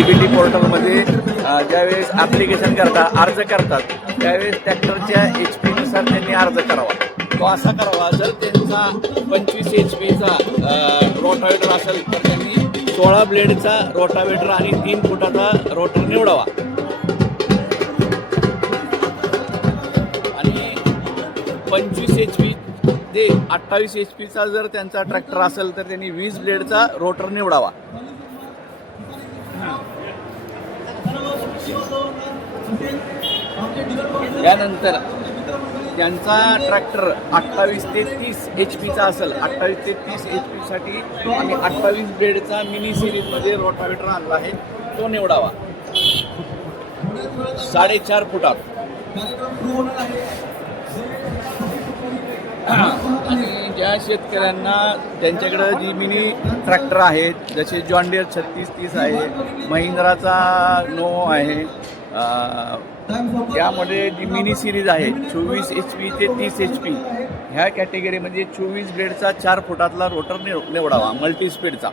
DBT पोर्टलमध्ये ज्यावेळेस application करतात, अर्ज करतात, त्यावेळेस ट्रॅक्टरच्या HP नुसार त्यांनी अर्ज करावा. तो असा करावा, जर त्यांचा 25 HP रोटावेटर असेल तर त्यांनी 16 ब्लेडचा रोटावेटर आणि 3 फुटाचा रोटर निवडावा. आणि 25 HP ते 28 HP जर त्यांचा ट्रॅक्टर असेल तर त्यांनी 20 ब्लेडचा रोटर निवडावा. यानंतर त्यांचा ट्रॅक्टर 28 ते 30 HP असेल, 28 ते 30 HP साठी आम्ही 28 ब्लेडचा मिनी सिरीजमध्ये रोटावेटर आणला आहे, तो निवडावा 4.5 फुटात. आणि ज्या शेतकऱ्यांना त्यांच्याकडं जी मिनी ट्रॅक्टर आहेत, जसे जॉन डियर 3630 आहे, महिंद्राचा नोवो आहे, त्यामध्ये जी मिनी सिरीज आहे 24 HP ते 30 HP ह्या कॅटेगरीमध्ये 24 ब्लेडचा 4 फुटातला रोटर निवडावा मल्टी स्पीडचा.